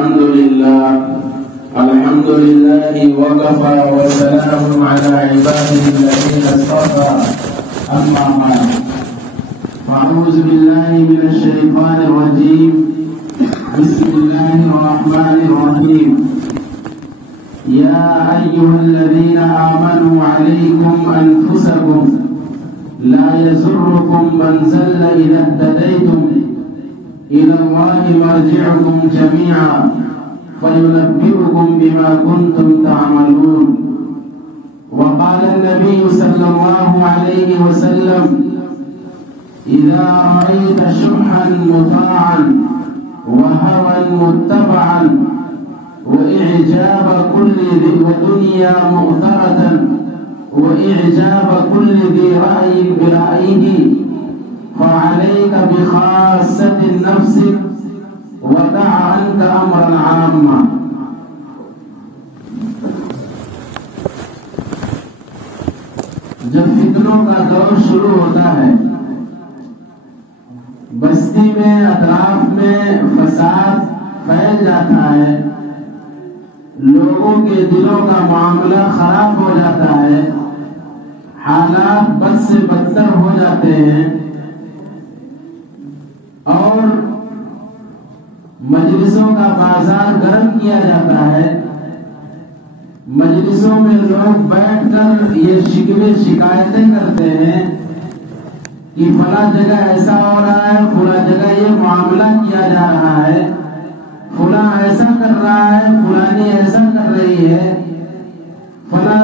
الحمد لله وكفى وسلام على عباده الذين اصطفى أما بعد فأعوذ بالله من الشيطان الرجيم بسم الله الرحمن الرحيم يا أيها الذين آمنوا عليكم أنفسكم لا يضركم من ضل إذا اهتديتم إلى الله مرجعكم جميعا فينبئكم بما كنتم تعملون. وقال النبي صلى الله عليه وسلم إذا رأيت شحا مطاعا وهوى متبعا وإعجاب كل ذي ودنيا مؤثرة وإعجاب كل ذي رأي برأيه فعليك بخاصة النفس ودع عنك أمر العامة. جب فتنوں کا دور شروع ہوتا ہے، بستی میں اطراف میں فساد پھیل جاتا ہے، لوگوں کے دلوں کا معاملہ خراب ہو جاتا ہے، حالات بد سے بدتر ہو جاتے ہیں اور مجلسوں کا بازار گرم کیا جاتا ہے، مجلسوں میں لوگ بیٹھ کر یہ شکوے شکایتیں کرتے ہیں کہ فلاں جگہ ایسا ہو رہا ہے، فلاں جگہ یہ معاملہ کیا جا رہا ہے، فلاں ایسا کر رہا ہے، فلانی ایسا کر رہی ہے، فلاں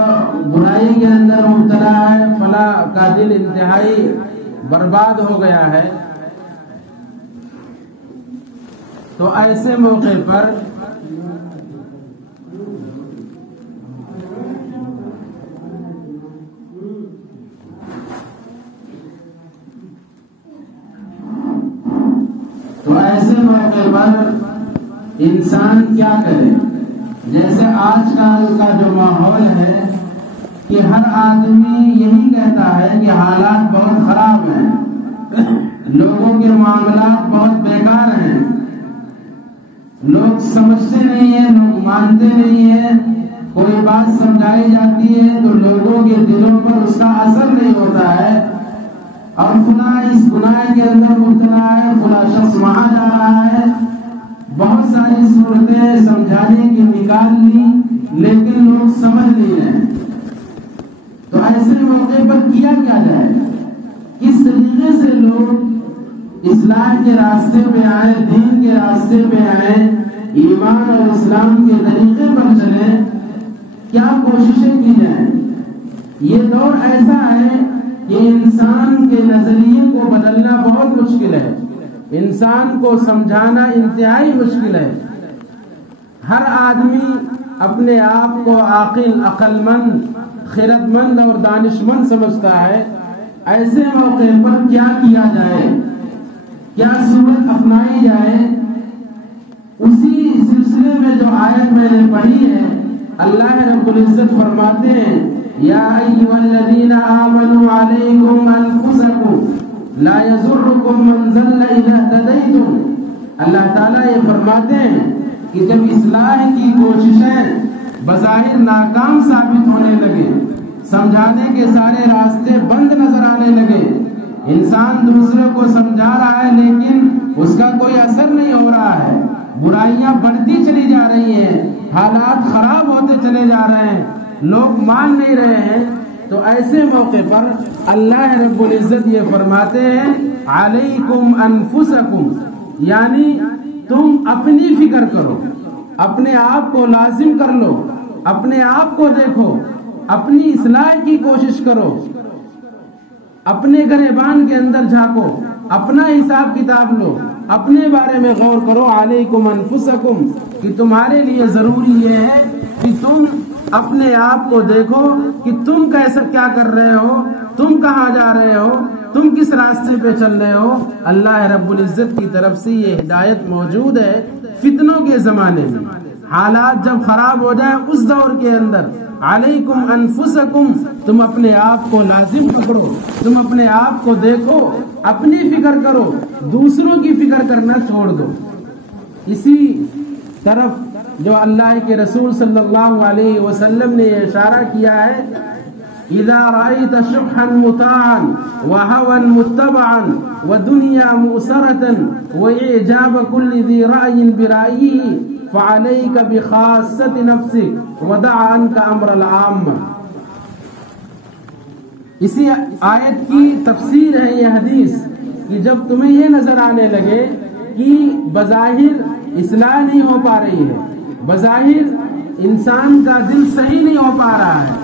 برائی کے اندر مبتلا ہے، فلاں کا دل انتہائی برباد ہو گیا ہے. تو ایسے موقع پر انسان کیا کرے؟ جیسے آج کل کا جو ماحول ہے کہ ہر آدمی یہی کہتا ہے کہ حالات بہت خراب ہیں، لوگوں کے معاملات بہت بیکار ہیں، لوگ سمجھتے نہیں ہیں، لوگ مانتے نہیں ہیں، کوئی بات سمجھائی جاتی ہے تو لوگوں کے دلوں پر اس کا اثر نہیں ہوتا ہے، اور فلاں اس گناہ کے اندر مبتلا ہے، فلاں شخص وہاں جا رہا ہے. بہت ساری صورتیں سمجھانے کی نکال لی لیکن لوگ سمجھ نہیں رہے. تو ایسے موقع پر کیا جائے؟ کس طریقے سے لوگ اصلاح کے راستے پہ آئے، دین کے راستے پہ آئے، ایمان اور اسلام کے طریقے پر چلیں؟ کیا کوششیں کی جائیں؟ یہ دور ایسا ہے کہ انسان کے نظریے کو بدلنا بہت مشکل ہے، انسان کو سمجھانا انتہائی مشکل ہے. ہر آدمی اپنے آپ کو عاقل، عقل مند، خرد مند اور دانش مند سمجھتا ہے. ایسے موقع پر کیا کیا جائے، کیا صورت اپنائی جائے؟ اسی سلسلے میں جو آیت میں نے پڑھی ہے، اللہ رب العزت فرماتے ہیں یا ایھا الذین آمنوا علیکم انفسکم لا یضرکم من ضل اذا اہتدیتم. اللہ تعالیٰ یہ فرماتے ہیں کہ جب اصلاح کی کوششیں بظاہر ناکام ثابت ہونے لگے، سمجھانے کے سارے راستے بند نظر آنے لگے، انسان دوسرے کو سمجھا رہا ہے لیکن اس کا کوئی اثر نہیں ہو رہا ہے، برائیاں بڑھتی چلی جا رہی ہیں، حالات خراب ہوتے چلے جا رہے ہیں، لوگ مان نہیں رہے ہیں، تو ایسے موقع پر اللہ رب العزت یہ فرماتے ہیں علیکم انفسکم، یعنی تم اپنی فکر کرو، اپنے آپ کو لازم کر لو، اپنے آپ کو دیکھو، اپنی اصلاح کی کوشش کرو، اپنے گریبان کے اندر جھانکو، اپنا حساب کتاب لو، اپنے بارے میں غور کرو. علیکم انفسکم کہ تمہارے لیے ضروری یہ ہے کہ تم اپنے آپ کو دیکھو کہ تم کیسا کیا کر رہے ہو، تم کہاں جا رہے ہو، تم کس راستے پہ چل رہے ہو. اللہ رب العزت کی طرف سے یہ ہدایت موجود ہے. فتنوں کے زمانے میں حالات جب خراب ہو جائے اس دور کے اندر علیکم انفسکم، تم اپنے آپ کو لازم پکڑو، تم اپنے آپ کو دیکھو، اپنی فکر کرو، دوسروں کی فکر کرنا چھوڑ دو. اسی طرف جو اللہ کے رسول صلی اللہ علیہ وسلم نے اشارہ کیا ہے، اذا رأيت شحا مطاعا وهوى متبعا ودنيا مؤثرة وإعجاب كل ذي رأي برأيه فعليك بخاصة نفسك ودع عنك أمر العامة۔ اسی آیت کی تفسیر ہے یہ حدیث کہ جب تمہیں یہ نظر آنے لگے کہ بظاہر اصلاح نہیں ہو پا رہی ہے، بظاہر انسان کا دل صحیح نہیں ہو پا رہا ہے،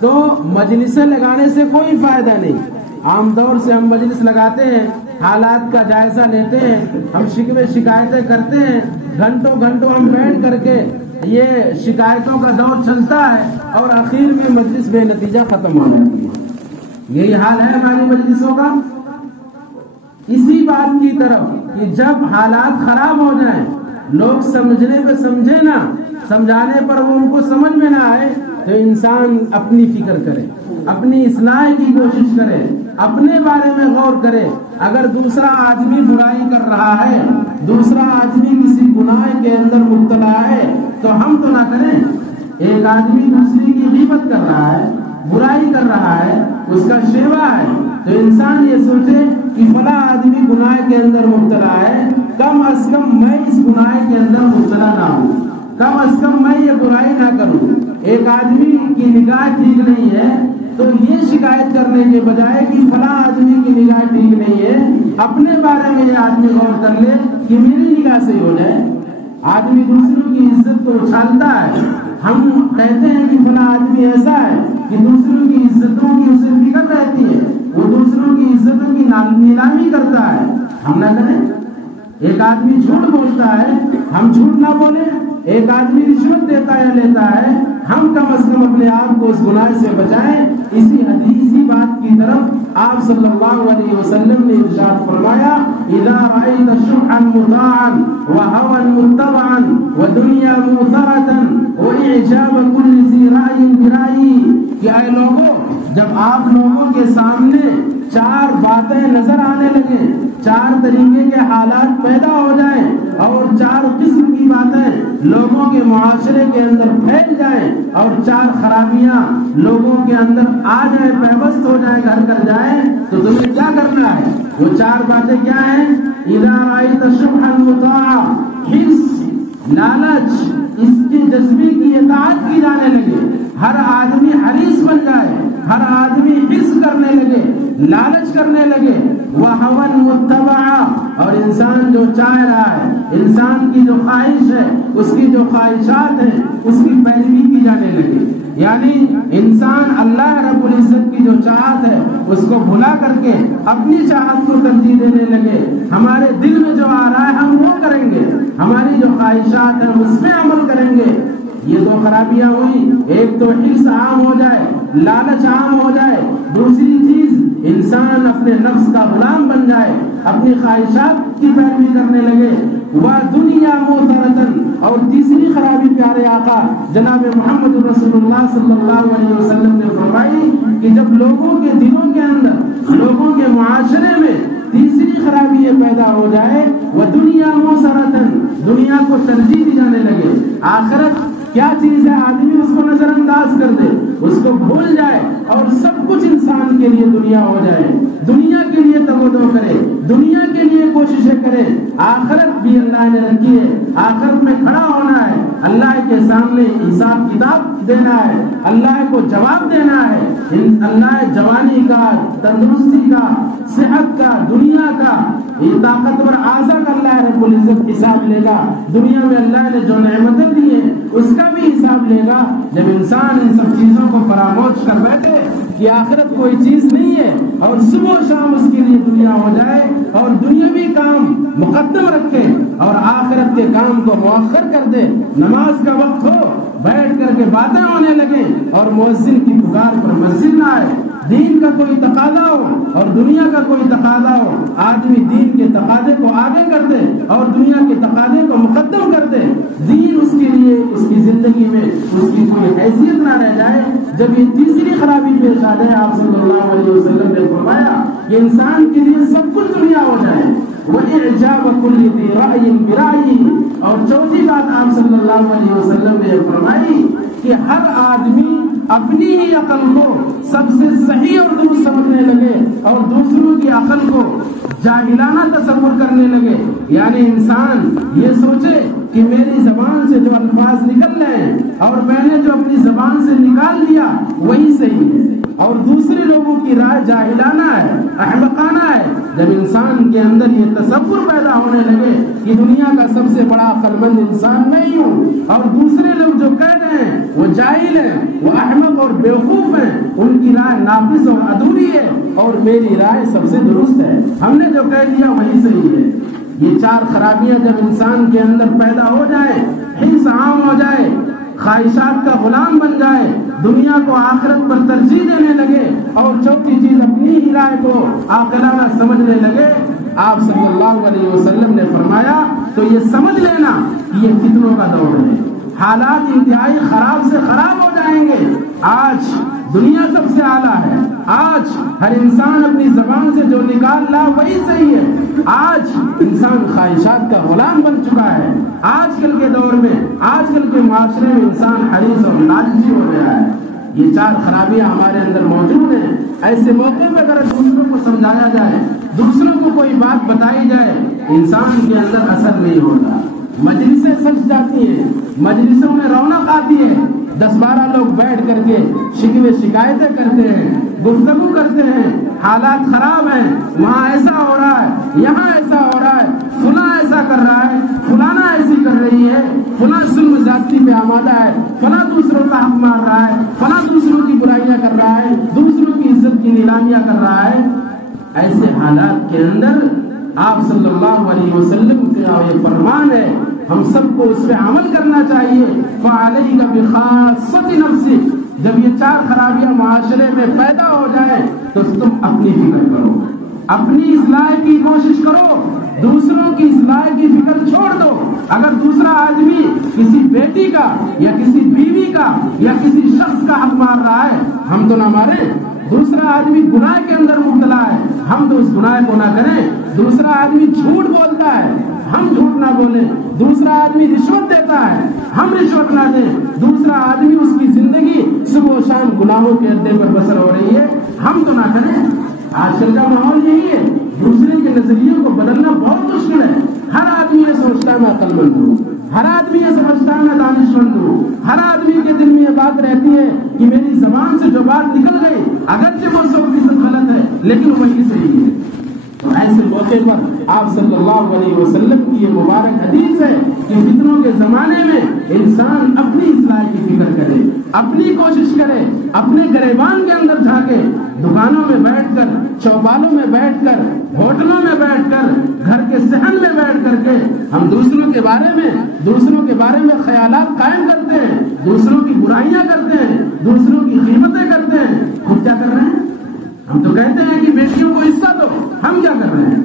تو مجلسیں لگانے سے کوئی فائدہ نہیں۔ عام طور سے ہم مجلس لگاتے ہیں، حالات کا جائزہ لیتے ہیں، ہم شکوے شکایتیں کرتے ہیں، گھنٹوں گھنٹوں ہم بیٹھ کر کے یہ شکایتوں کا دور چلتا ہے اور آخر میں مجلس بے نتیجہ ختم ہو جاتی ہے۔ یہی حال ہے ہماری مجلسوں کا۔ اسی بات کی طرف کہ جب حالات خراب ہو جائیں، لوگ سمجھنے پہ سمجھے نہ، سمجھانے پر وہ ان کو سمجھ میں نہ آئے، تو انسان اپنی فکر کرے، اپنی اصلاح کی کوشش کرے، اپنے بارے میں غور کرے۔ اگر دوسرا آدمی برائی کر رہا ہے، دوسرا آدمی کسی گناہ کے اندر مبتلا ہے، تو ہم تو نہ کریں۔ ایک آدمی دوسری کی غیبت کر رہا ہے، برائی کر رہا ہے، اس کا شیوا ہے، تو انسان یہ سوچے کہ فلاں آدمی گناہ کے اندر مبتلا ہے، کم از کم میں اس گناہ کے اندر مبتلا نہ ہوں، کم از کم میں یہ برائی نہ کروں۔ ایک آدمی کی نگاہ ٹھیک نہیں ہے تو یہ شکایت کرنے کے بجائے کہ فلاں آدمی کی نگاہ ٹھیک نہیں ہے، اپنے بارے میں یہ آدمی غور کر لے کہ میری نگاہ سے ہو جائے۔ آدمی دوسروں کی عزت کو اچھالتا ہے، ہم کہتے ہیں کہ فلاں آدمی ایسا ہے کہ دوسروں کی عزتوں کی اسے فکر رہتی ہے، وہ دوسروں کی عزتوں کی نیلامی کرتا ہے، ہم نہ کریں۔ ایک آدمی جھوٹ بولتا ہے، ہم جھوٹ نہ بولیں۔ ایک آدمی رشوت دیتا ہے لیتا ہے، ہم کم از کم اپنے آپ کو اس گناہ سے بچائیں۔ اسی بات کی طرف آپ صلی اللہ علیہ وسلم نے ارشاد فرمایا، اذا رأيت شحا مطاعا وهوى متبعا ودنيا مؤثرة واعجاب كل ذي رأي برأيه، کہ اے لوگوں، جب آپ لوگوں کے سامنے چار باتیں نظر آنے لگیں، چار طریقے کے حالات پیدا ہو جائیں اور چار قسم کی باتیں لوگوں کے معاشرے کے اندر پھیل جائیں اور چار خرابیاں لوگوں کے اندر آ جائیں، پیوست ہو جائیں، گھر کر جائیں، تو تمہیں کیا کرنا ہے؟ وہ چار باتیں کیا ہیں؟ اذا رأيت شحا مطاعا، حرص، لالچ، اس کی جذبے کی اطاعت کی جانے لگے، ہر آدمی حریص بن جائے، ہر آدمی حرص کرنے لگے، لالچ کرنے لگے، وَهَوًا مُتَّبَعًا، اور انسان جو چاہ رہا ہے، انسان کی جو خواہش ہے، اس کی جو خواہشات ہیں، اس کی پیروی کی جانے لگے۔ یعنی انسان اللہ رب العزت کی جو چاہت ہے اس کو بھلا کر کے اپنی چاہت کو ترجیح دینے لگے۔ ہمارے دل میں جو آ رہا ہے ہم وہ کریں گے، ہماری جو خواہشات ہیں اس میں عمل کریں گے۔ یہ دو خرابیاں ہوئی، ایک تو حرص عام ہو جائے، لالچ عام ہو جائے، دوسری چیز انسان اپنے نفس کا غلام بن جائے، اپنی خواہشات کی پیروی کرنے لگے، وَدُنْيَا مُؤْثَرَةً، اور تیسری خرابی پیارے آقا جناب محمد رسول اللہ صلی اللہ علیہ وسلم نے فرمائی کہ جب لوگوں کے دلوں کے اندر، لوگوں کے معاشرے میں تیسری خرابی یہ پیدا ہو جائے، وَدُنْيَا مُؤْثَرَةً، دنیا کو ترجیح دی جانے لگے، آخرت کیا چیز ہے آدمی اس کو نظر انداز کر دے، اس کو بھول جائے اور سب کچھ انسان کے لیے دنیا ہو جائے، دنیا کے لیے تبدو کرے، دنیا کے لیے کوششیں کرے۔ آخرت بھی اللہ نے رکھی ہے، آخرت میں کھڑا ہونا ہے، اللہ کے سامنے حساب کتاب دینا ہے، اللہ کو جواب دینا ہے۔ اللہ جوانی کا، تندرستی کا، صحت کا، دنیا کا، یہ طاقتور اعضاء کا اللہ رب العزت حساب لے گا۔ دنیا میں اللہ نے جو نعمتیں دی ہیں اس کا بھی حساب لے گا۔ جب انسان ان سب چیزوں کو فراموش کر بیٹھے کہ آخرت کوئی چیز نہیں ہے اور صبح و شام اس کے لیے دنیا ہو جائے اور دنیاوی کام مقدم رکھے اور آخرت کے کام کو مؤخر کر دے، نماز کا وقت ہو بیٹھ کر کے باتیں ہونے لگیں اور مؤذن کی پکار پر مسجد نہ آئے، دین کا کوئی تقاضا ہو اور دنیا کا کوئی تقاضا ہو، آدمی دین کے تقاضے کو آگے کر دے اور دنیا کے تقاضے کو مقدم کر دے، دین اس کے لیے اس کی زندگی میں اس کی کوئی حیثیت نہ رہ جائے۔ جب یہ تیسری خرابی پیش آ جائے، آپ صلی اللہ علیہ وسلم نے فرمایا کہ انسان کے لیے سب کچھ دنیا ہو جائے، وإعجاب كل ذي رأي برأيه. اور چوتھی بات آپ صلی اللہ علیہ وسلم نے فرمائی کہ ہر آدمی اپنی ہی عقل کو سب سے صحیح اور درست سمجھنے لگے اور دوسروں کی عقل کو جاہلانہ تصور کرنے لگے. یعنی انسان یہ سوچے کہ میری زبان سے جو الفاظ نکل رہے ہیں اور میں نے جو اپنی زبان سے نکال لیا وہی صحیح ہے، اور دوسرے لوگوں کی رائے جاہلانہ ہے، احمقانہ ہے. جب انسان کے اندر یہ تصور پیدا ہونے لگے کہ دنیا کا سب سے بڑا عقل مند انسان میں ہی ہوں اور دوسرے لوگ جو کہہ رہے ہیں وہ جاہل ہیں، وہ احمق اور بیوقوف ہیں، ان کی رائے ناقص اور ادھوری ہے اور میری رائے سب سے درست ہے، ہم نے جو کہہ دیا وہی صحیح ہے. یہ چار خرابیاں جب انسان کے اندر پیدا ہو جائے، حرص عام ہو جائے، خواہشات کا غلام بن جائے، دنیا کو آخرت پر ترجیح دینے لگے اور چوتھی چیز اپنی ہی رائے کو عاقلانہ سمجھنے لگے، آپ صلی اللہ علیہ وسلم نے فرمایا تو یہ سمجھ لینا کہ یہ فتنوں کا دور ہے، حالات انتہائی خراب سے خراب ہو جائیں گے. آج دنیا سب سے اعلیٰ ہے، آج ہر انسان اپنی زبان سے جو نکال لا وہی صحیح ہے. آج انسان خواہشات کا غلام بن چکا ہے. آج کل کے دور میں، آج کل کے معاشرے میں انسان حریص اور لالچی ہو گیا ہے. یہ چار خرابیاں ہمارے اندر موجود ہیں. ایسے موقع پہ اگر دوسروں کو سمجھایا جائے، دوسروں کو کوئی بات بتائی جائے، انسان کے اندر اثر نہیں ہوتا. مجلسیں سج جاتی ہیں، مجلسوں میں رونق آتی ہے، 10-12 لوگ بیٹھ کر کے شکوے شکایتیں کرتے ہیں، گفتگو کرتے ہیں، حالات خراب ہیں، وہاں ایسا ہو رہا ہے، یہاں ایسا ہو رہا ہے، فلاں ایسا کر رہا ہے، فلانا ایسی کر رہی ہے، فلاں ظلم زیادتی پہ آمادہ ہے، فلاں دوسروں کا حق مار رہا ہے، فلاں دوسروں کی برائیاں کر رہا ہے، دوسروں کی عزت کی نیلامیاں کر رہا ہے. ایسے حالات کے اندر آپ صلی اللہ علیہ وسلم کا یہ فرمان ہے، ہم سب کو اس پہ عمل کرنا چاہیے. فعلیک بخاصۃ نفسک. جب یہ چار خرابیاں معاشرے میں پیدا ہو جائیں تو تم اپنی فکر کرو، اپنی اصلاح کی کوشش کرو، دوسروں کی اصلاح کی فکر چھوڑ دو. اگر دوسرا آدمی کسی بیٹی کا یا کسی بیوی کا یا کسی شخص کا حق مار رہا ہے، ہم تو نہ ماریں. دوسرا آدمی گناہ کے اندر مبتلا ہے، ہم تو اس گناہ کو نہ کریں. دوسرا آدمی جھوٹ بولتا ہے، ہم جھوٹ نہ بولیں. دوسرا آدمی رشوت دیتا ہے، ہم رشوت نہ دیں. دوسرا آدمی اس کی زندگی صبح و شام گناہوں کے اڈے پر بسر ہو رہی ہے، ہم تو نہ کریں. آج کل کا ماحول یہی ہے، دوسرے کے نظریوں کو بدلنا بہت مشکل ہے. ہر آدمی یہ سوچتا ہے میں عقل مند ہوں، ہر آدمی یہ سمجھتا ہے میں دانش مند ہوں. ہر آدمی کے دل میں یہ بات رہتی ہے کہ میری زبان سے جو بات نکل گئی اگرچہ وہ 100% غلط ہے لیکن وہی صحیح ہے. تو ایسے موقع پر آپ صلی اللہ علیہ وسلم کی یہ مبارک حدیث ہے کہ فتنوں کے زمانے میں انسان اپنی اصلاح کی فکر کرے، اپنی کوشش کرے، اپنے گریبان کے اندر جھانکے، دکانوں میں بیٹھ کر، چوپالوں میں بیٹھ کر، ہوٹلوں میں بیٹھ کر، گھر کے صحن میں بیٹھ کر کے ہم دوسروں کے بارے میں خیالات قائم کرتے ہیں، دوسروں کی برائیاں کرتے ہیں، دوسروں کی غیبتیں کرتے ہیں. خود کیا کر رہے ہیں؟ ہم تو کہتے ہیں کہ بیٹیوں کو حصہ دو، ہم کیا کر رہے ہیں؟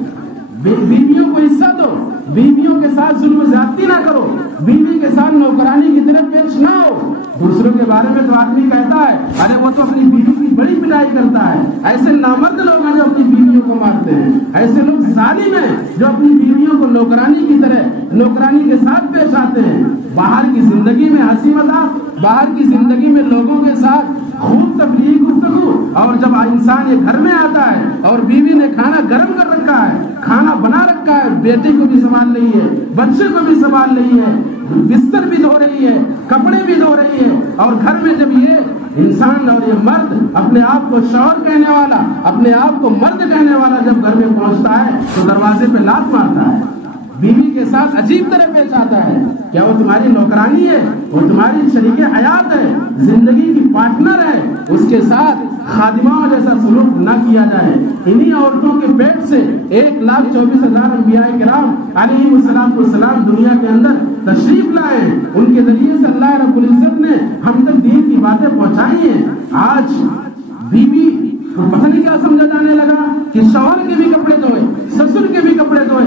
بیویوں کو حصہ دو، بیویوں کے ساتھ ظلم زیادتی نہ کرو، بیوی کے ساتھ نوکرانی کی طرف پیش نہ ہو. دوسروں کے بارے میں تو آدمی کہتا ہے ارے وہ تو اپنی بیوی کی بڑی پٹائی کرتا ہے. ایسے نامرد لوگ ہیں جو اپنی بیویوں کو مارتے ہیں، ایسے لوگ ظالم ہیں جو اپنی بیویوں کو نوکرانی کی طرح نوکرانی کے ساتھ پیش آتے ہیں. باہر کی زندگی میں ہنسی مذاق، باہر کی زندگی میں لوگوں کے ساتھ خوب تفریحی گفتگو، اور جب انسان یہ گھر میں آتا ہے اور بیوی نے کھانا گرم کر رکھا ہے، کھانا بنا رکھا ہے، بیٹی کو بھی سنبھال رہی ہے، بچے کو بھی سنبھال رہی ہے، بستر بھی دھو رہی ہے، کپڑے بھی دھو رہی ہے، اور گھر میں جب یہ انسان اور یہ مرد اپنے آپ کو شوہر کہنے والا، اپنے آپ کو مرد کہنے والا جب گھر میں پہنچتا ہے تو دروازے پہ لات مارتا ہے، بیوی کے ساتھ عجیب طرح پیش آتا ہے. کیا وہ تمہاری نوکرانی ہے؟ وہ تمہاری شریک حیات ہے، زندگی کی پارٹنر ہے، اس کے ساتھ خادمہ جیسا سلوک نہ کیا جائے. انہی عورتوں کے پیٹ سے 1,24,000 انبیاء کرام علیہ السلام دنیا کے اندر تشریف لائے، ان کے ذریعے سے اللہ رب العزت نے ہم تک دین کی باتیں پہنچائی ہیں. آج بیوی کو پتہ نہیں کیا سمجھا جانے لگا کہ شوہر کے بھی کپڑے دھوئے، سسر کے بھی کپڑے دھوئے،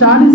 40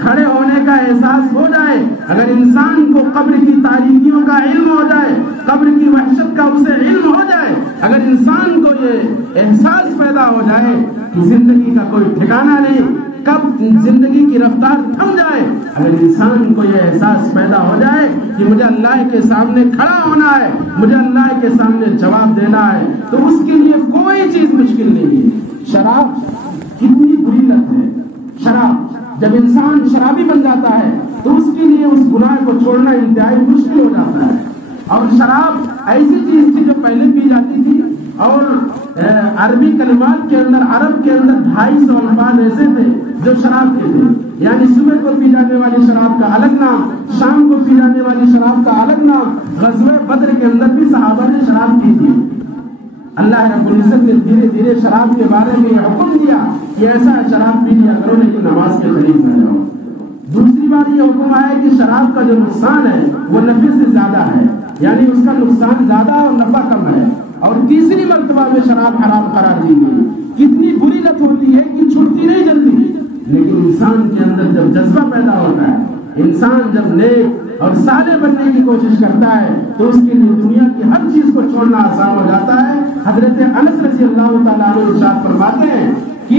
کھڑے ہونے کا احساس ہو جائے، اگر انسان کو قبر کی تاریکیوں کا علم ہو جائے، قبر کی وحشت کا اسے علم ہو جائے، اگر انسان کو یہ احساس پیدا ہو جائے کہ زندگی کا کوئی ٹھکانہ نہیں، کب زندگی کی رفتار تھم جائے، اگر انسان کو یہ احساس پیدا ہو جائے کہ مجھے اللہ کے سامنے کھڑا ہونا ہے، مجھے اللہ کے سامنے جواب دینا ہے، تو اس کے لیے کوئی چیز مشکل نہیں ہے۔ شراب کتنی بری لت ہے، شراب جب انسان شرابی بن جاتا ہے تو اس کے لیے اس گناہ کو چھوڑنا انتہائی مشکل ہو جاتا ہے۔ اور شراب ایسی چیز تھی جو پہلے پی جاتی تھی، اور عربی کلمات کے اندر، عرب کے اندر 250 الفاظ ایسے تھے جو شراب کے تھے، یعنی صبح کو پی جانے والی شراب کا الگ نام، شام کو پی جانے والی شراب کا الگ نام۔ غزوہ بدر کے اندر بھی صحابہ نے شراب پی تھی۔ اللہ رب العزت نے دھیرے دھیرے شراب کے بارے میں یہ حکم دیا کہ ایسا شراب پی لیا کرو لیکن نماز کے قریب نہ جاؤ۔ دوسری بار یہ حکم آیا کہ شراب کا جو نقصان ہے وہ نفع سے زیادہ ہے، یعنی اس کا نقصان زیادہ اور نفع کم ہے۔ اور تیسری مرتبہ میں شراب حرام قرار دی گئی۔ کتنی بری لت ہوتی ہے کہ چھوٹتی نہیں جلدی، لیکن انسان کے اندر جب جذبہ پیدا ہوتا ہے، انسان جب نیک اور صالح بننے کی کوشش کرتا ہے تو اس کے لیے دنیا کی ہر چیز کو چھوڑنا آسان ہو جاتا ہے۔ حضرت انس رضی اللہ تعالیٰ عنہ ارشاد فرماتے ہیں کہ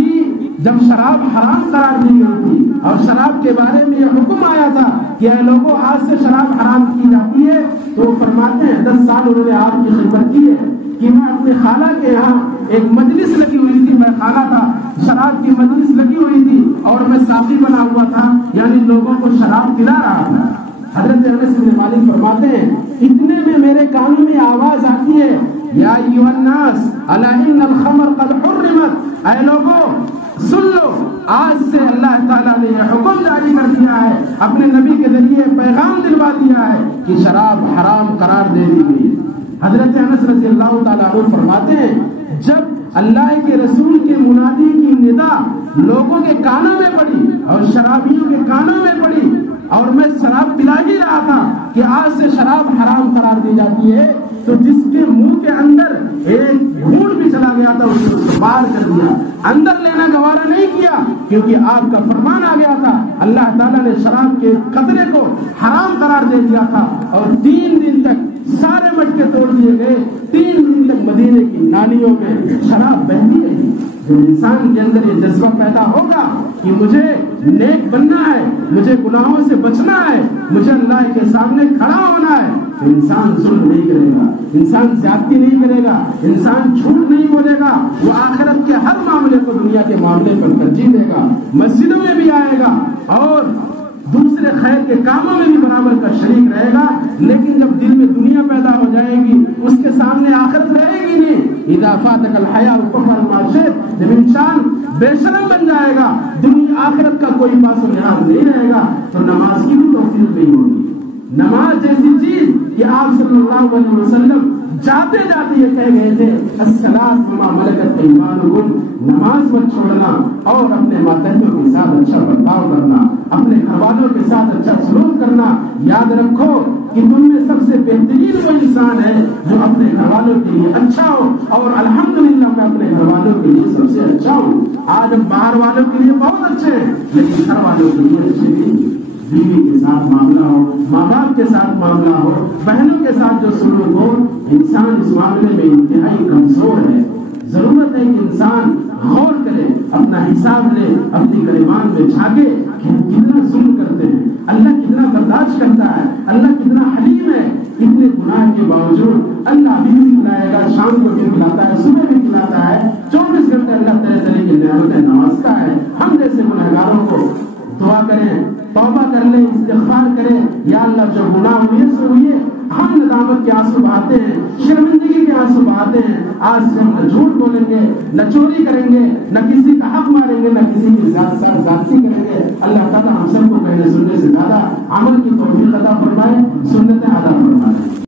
جب شراب حرام قرار دی گئی تھی اور شراب کے بارے میں یہ حکم آیا تھا کہ اے لوگوں آج سے شراب حرام کی جاتی ہے، تو وہ فرماتے ہیں 10 سال انہوں نے آپ کی خدمت کی ہے کہ میں اپنے خالہ کے یہاں ایک مجلس لگی ہوئی تھی، میں خالہ تھا، شراب کی مجلس لگی ہوئی تھی اور میں ساقی بنا ہوا تھا، یعنی لوگوں کو شراب پلا رہا تھا۔ حضرت انس بن مالک فرماتے ہیں اتنے میں میرے کانوں میں آواز آتی ہے، یا ایھا الناس الا ان الخمر قد حرمت، اے لوگوں سن لو، آج سے اللہ تعالیٰ نے یہ حکم جاری کر دیا ہے، اپنے نبی کے ذریعے پیغام دلوا دیا ہے کہ شراب حرام قرار دے دی گئی۔ حضرت انس رضی اللہ تعالیٰ عنہ فرماتے ہیں جب اللہ کے رسول کے منادی کی ندا لوگوں کے کانوں میں پڑی اور شرابیوں کے کانوں میں پڑی اور میں شراب پلا ہی رہا تھا کہ آج سے شراب حرام قرار دی جاتی ہے، تو جس کے منہ کے اندر ایک گھونٹ بھی چلا گیا تھا اس کو باہر کر دیا، اندر لینا گوارا نہیں کیا، کیونکہ آپ کا فرمان آ گیا تھا۔ اللہ تعالیٰ نے شراب کے قطرے کو حرام قرار دے دیا تھا اور 3 دن تک سارے مٹکے توڑ دیے گئے، 3 دن تک مدینے کی نالیوں میں شراب بہتی رہی۔ جب انسان کے اندر یہ جذبہ پیدا ہوگا کہ مجھے نیک بننا ہے، مجھے گناہوں سے بچنا ہے، مجھے اللہ کے سامنے کھڑا ہونا ہے، تو انسان ظلم نہیں کرے گا، انسان زیادتی نہیں کرے گا، انسان جھوٹ نہیں بولے گا، وہ آخرت کے ہر معاملے کو دنیا کے معاملے پر ترجیح دے گا، مسجدوں میں بھی آئے گا اور دوسرے خیر کے کاموں میں بھی برابر کا شریک رہے گا، لیکن جب دل میں دنیا پیدا ہو جائے گی اس کے سامنے آخرت رہے گی نہیں۔ اذا فاتك الحیاء فافعل ما شئت، جب انسان بے شرم بن جائے گا، دنیا آخرت کا کوئی پاس و لحاظ نہیں رہے گا، تو نماز کی بھی توفیق نہیں ہوگی۔ نماز جیسی چیز کہ آپ صلی اللہ علیہ وسلم جاتے جاتے یہ کہہ گئے تھے الصلاۃ وما ملکت ایمانکم، نماز مت چھوڑنا اور اپنے ماتحتوں کے ساتھ اچھا برتاؤ کرنا، اپنے گھر والوں کے ساتھ اچھا سلوک کرنا۔ یاد رکھو کہ تم میں سب سے بہترین وہ انسان ہے جو اپنے گھر والوں کے لیے اچھا ہو، اور الحمدللہ میں اپنے گھر والوں کے لیے سب سے اچھا ہوں۔ آج ہم باہر والوں کے لیے بہت اچھے ہیں لیکن گھر والوں کے لیے اچھے نہیں۔ بیوی کے ساتھ معاملہ ہو، ماں باپ کے ساتھ معاملہ ہو، بہنوں کے ساتھ جو سلوک ہو، انسان اس معاملے میں انتہائی کمزور ہے۔ ضرورت ہے کہ انسان غور کرے، اپنا حساب لے، اپنی گریبان میں جھانکے کہ ہم کتنا ظلم کرتے ہیں، اللہ کتنا برداشت کرتا ہے، اللہ کتنا حلیم ہے۔ اتنے گناہ کے باوجود اللہ بھی کھلائے گا، شام کو بھی کھلاتا ہے، صبح بھی کھلاتا ہے، 24 گھنٹے اللہ طرح طرح کی نعمتیں نوازتا ہے۔ ہم جیسے گنہگاروں کو دعا کریں، توبہ کر لیں، استغفار کریں، یا اللہ جو گناہ ہوئے سو ہوئے، ہم ندامت کے آنسو بہاتے ہیں، شرمندگی کے آنسو بہاتے ہیں۔ آج سے ہم نہ جھوٹ بولیں گے، نہ چوری کریں گے، نہ کسی کا حق ماریں گے، نہ کسی کی زیادتی کریں گے۔ اللہ تعالیٰ ہم سب کو کہنے سننے سے زیادہ عمل کی توفیق عطا فرمائے، سنتیں ادا فرمائے۔